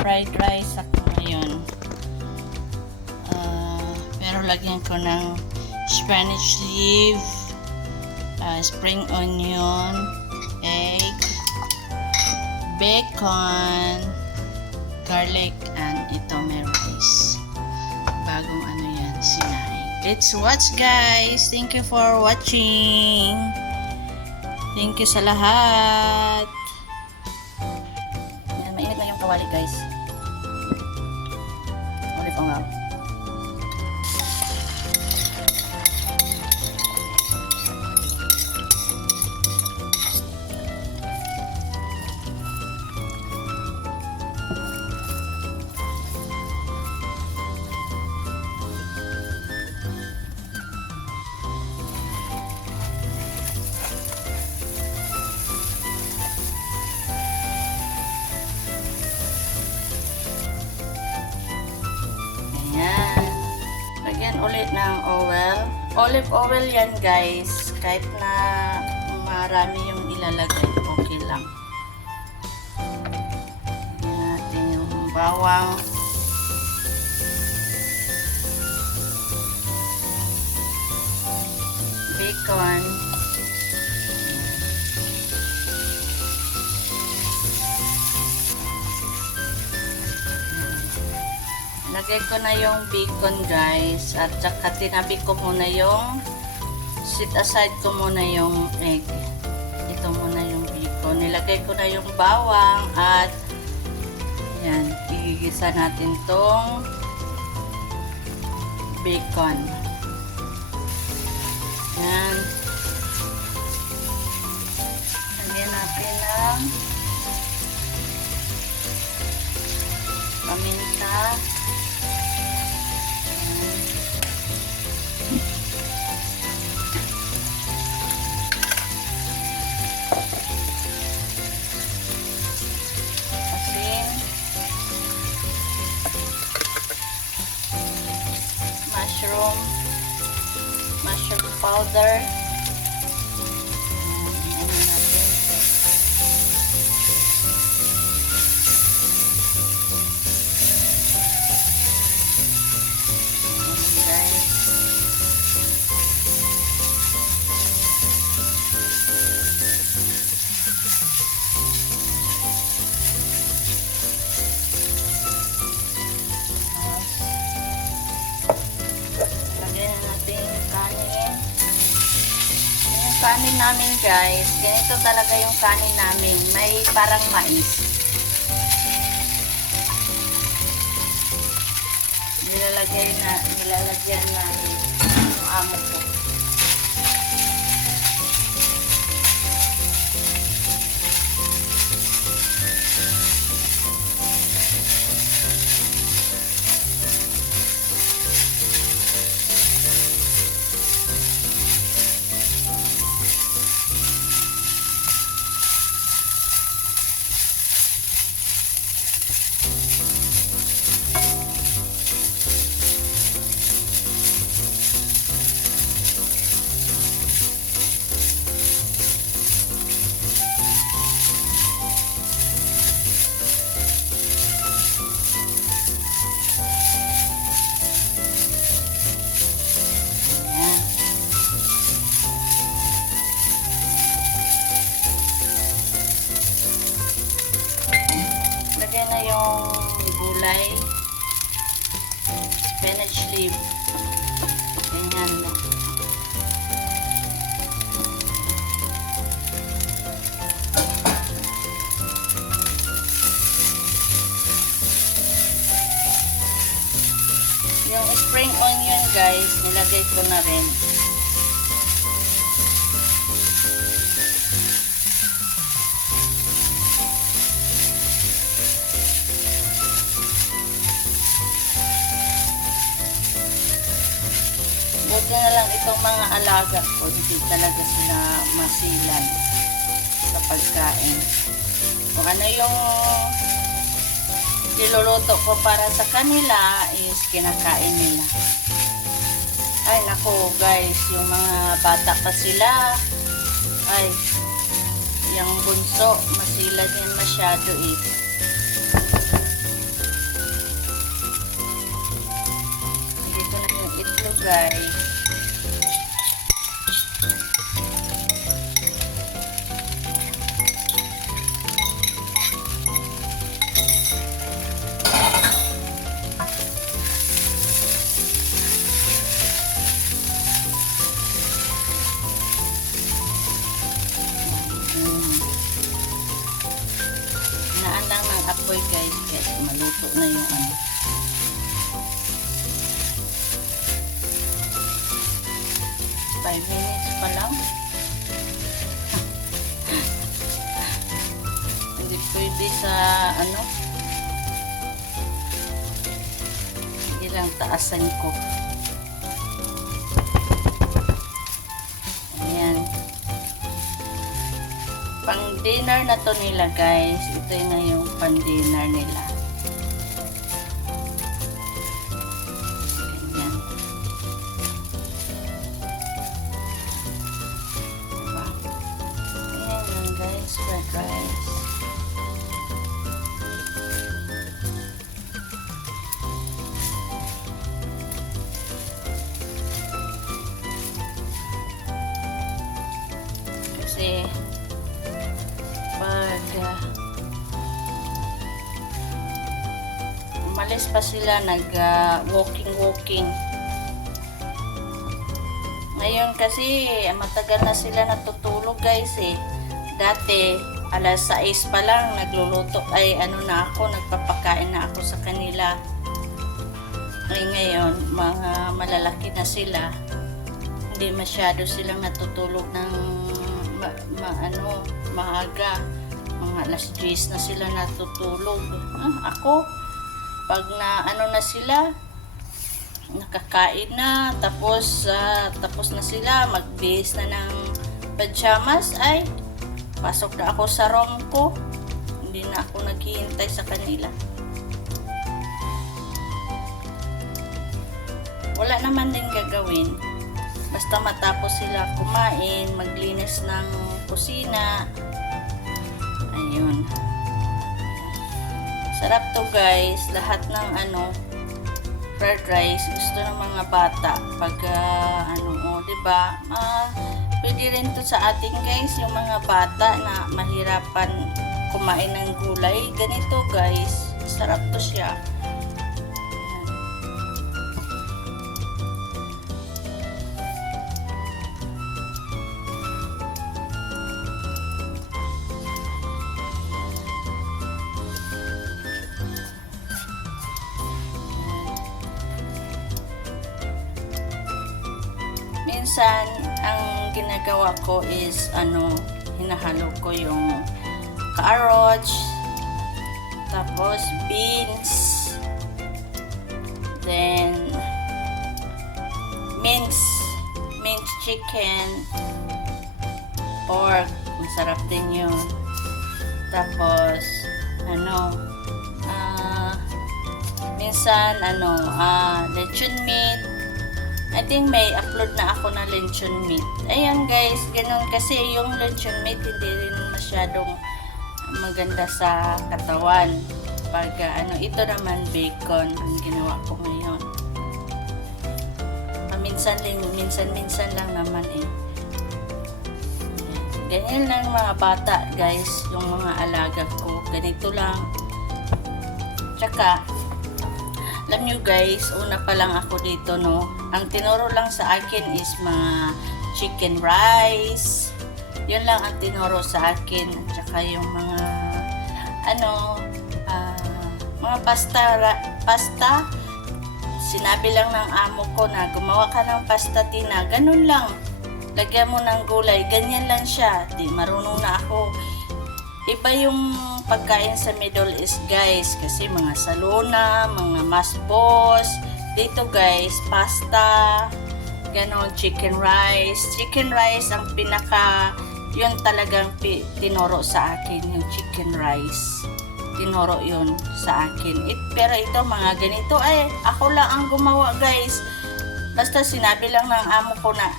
fried rice ako ngayon. Pero lagyan ko ng Spanish leaf, spring onion, egg, bacon, garlic, and ito may rice. Bagong ano yan, sinaing. Let's watch guys! Thank you for watching! Thank you sa lahat! Yan, mainit na yung kawali guys. Olive oil. Lagyan ulit ng oil. Olive oil yan guys. Kahit na marami yung ilalagay, okay lang. Lagyan natin yung bawang. Bacon. Lagay ko na yung bacon guys, at saka tinabi ko muna yung set aside ko muna yung egg. Ito muna yung bacon. Nilagay ko na yung bawang at yan, igigisa natin tong bacon. Yan. Lagyan natin ng paminta. Mushroom powder. Ano natin. Guys. Kanin namin guys, ganito talaga yung kanin namin, may parang mais. Nilalagyan namin yung amo ko. Lagyan na yung gulay, spinach leaf, ganyan na. Yung spring onion guys, nilagay ko na rin. Buti na lang itong mga alaga ko, hindi talaga sila masilan sa pagkain. Kung ano yung niluluto ko para sa kanila is kinakain nila. Ay nako guys, yung mga bata pa sila, ay yung bunso, masilan yan masyado eh. dry. Hinaan lang ng apoy guys, kasi maluto na yung ano. Five minutes pa lang. Hindi pwede sa ano. Hindi lang taasan ko. Ayan. Pang dinner na to nila guys. Ito na yung pang dinner nila. Ganyan. Diba? Ayan lang guys. Fried rice. Kasi pag umalis pa sila walking. Ngayon kasi matagal na sila natutulog guys eh. Dati alas 6 pa lang nagluluto ay nagpapakain na ako sa kanila. Ay ngayon mga malalaki na sila. Hindi masyado silang natutulog ng maaga. Mga alas 10 na sila natutulog. Ako, pag na sila, nakakain na, tapos na sila, magbihis na ng pajamas, ay, pasok na ako sa room ko. Hindi na ako naghihintay sa kanila. Wala naman din gagawin. Basta matapos sila kumain, maglinis ng kusina. Ayun. Sarap to guys. Lahat ng fried rice gusto ng mga bata. Pag diba? Pwede rin to sa atin guys, yung mga bata na mahirapan kumain ng gulay. Ganito guys. Sarap to siya. Minsan, ang ginagawa ko is, hinahalo ko yung carrots, tapos beans, then minced chicken, pork, masarap din yun. Tapos, minsan, lechon meat. I think may upload na ako na lechon meat. Ayan guys, ganun kasi yung lechon meat hindi rin masyadong maganda sa katawan. Pag ito naman bacon ang ginawa ko ngayon. Minsan lang naman eh. Ganyan lang mga bata guys, yung mga alaga ko. Ganito lang. Tsaka, alam nyo guys, una pa lang ako dito, no? Ang tinuro lang sa akin is mga chicken rice. Yun lang ang tinuro sa akin. At saka yung mga, mga pasta. Sinabi lang ng amo ko na gumawa ka ng pasta, Tina. Ganun lang. Lagyan mo ng gulay. Ganyan lang siya. Di marunong na ako. Iba yung pagkain sa Middle East guys, kasi mga salona, mga masbos. Dito guys, pasta, ganon, chicken rice ang pinaka, yun talagang tinuro sa akin, yung chicken rice. Tinuro yun sa akin. Pero ito mga ganito, ay ako lang ang gumawa guys. Basta sinabi lang ng amo ko na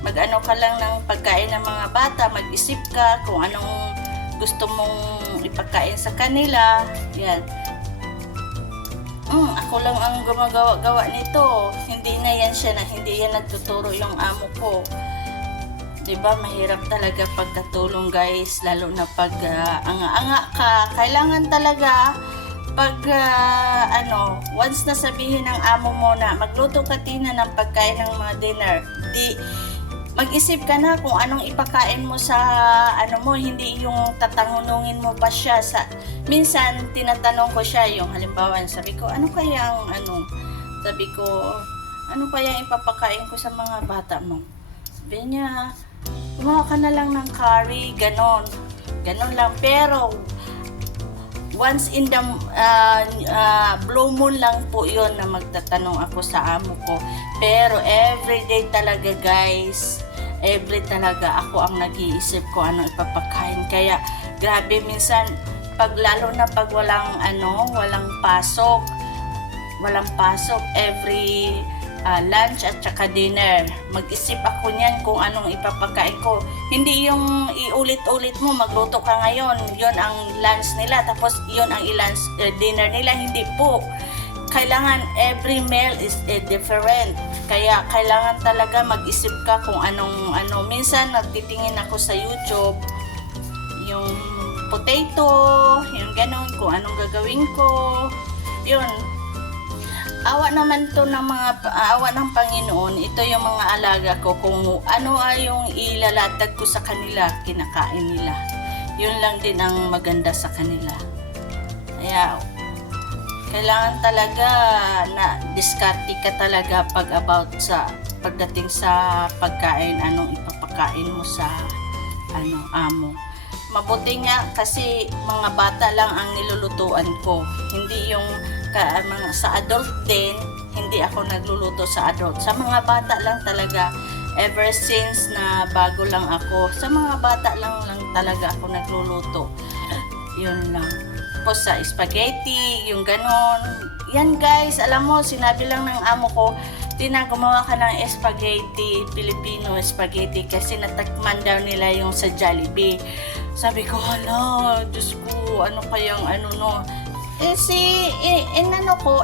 mag-ano ka lang ng pagkain ng mga bata, mag-isip ka kung anong gusto mong ipagkain sa kanila. Yan. Ako lang ang gumagawa-gawa nito. Hindi yan nagtuturo yung amo ko. 'Di ba, mahirap talaga pagkatulong guys, lalo na pag anga-anga ka. Kailangan talaga pag once na sabihin ng amo mo na magluto ka tina ng pagkain ng mga dinner, di mag-isip ka na kung anong ipakain mo sa hindi yung tatangunungin mo pa siya sa minsan tinatanong ko siya yung halimbawa sabi ko ano kaya ipapakain ko sa mga bata mo, sabi niya gumawa ka na lang ng curry, ganon lang, pero once in the blue moon lang po yun na magtatanong ako sa amo ko, pero everyday talaga guys, talaga ako ang nag-iisip ko ano ipapakain. Kaya grabe minsan lalo na pag walang pasok every lunch at saka dinner, mag-isip ako niyan kung anong ipapakain ko. Hindi yung iulit-ulit mo magluto ka ngayon, yon ang lunch nila tapos yon ang dinner nila, hindi po. Kailangan every meal is different. Kaya kailangan talaga mag-isip ka kung anong minsan nagtitingin ako sa YouTube yung potato, yung ganon, kung anong gagawin ko. Yun. Awa ng Panginoon, ito yung mga alaga ko, kung ano ay yung ilalatag ko sa kanila, kinakain nila. Yun lang din ang maganda sa kanila. Kaya kailangan talaga na diskarte ka talaga pagdating sa pagkain, anong ipapakain mo sa amo. Mabuti nga kasi mga bata lang ang nilulutuan ko, hindi yung sa adult din, hindi ako nagluluto sa adult. Sa mga bata lang talaga, ever since na bago lang ako, sa mga bata lang talaga ako nagluluto. Yun lang. Tapos sa spaghetti, yung ganon. Yan guys, alam mo, sinabi lang ng amo ko, gumawa ka ng spaghetti, Filipino spaghetti, kasi natakman daw nila yung sa Jollibee. Sabi ko, hala, Diyos ko, ano kayang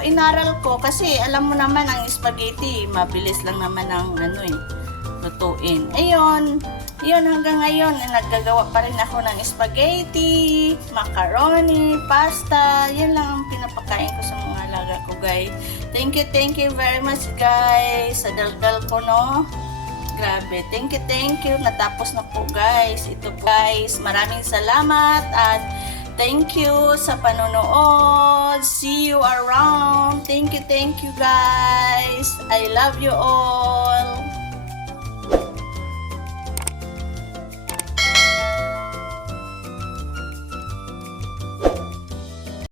inaral ko kasi alam mo naman ang spaghetti, mabilis lang naman ang lutuin. Ayun, hanggang ngayon naggagawa pa rin ako ng spaghetti, macaroni, pasta. Yan lang ang pinapakain ko sa mga alaga ko guys. Thank you very much guys sa daldal ko, no? Grabe, thank you. Natapos na po guys. Ito po guys, maraming salamat at thank you sa panonood. See you around. Thank you guys. I love you all.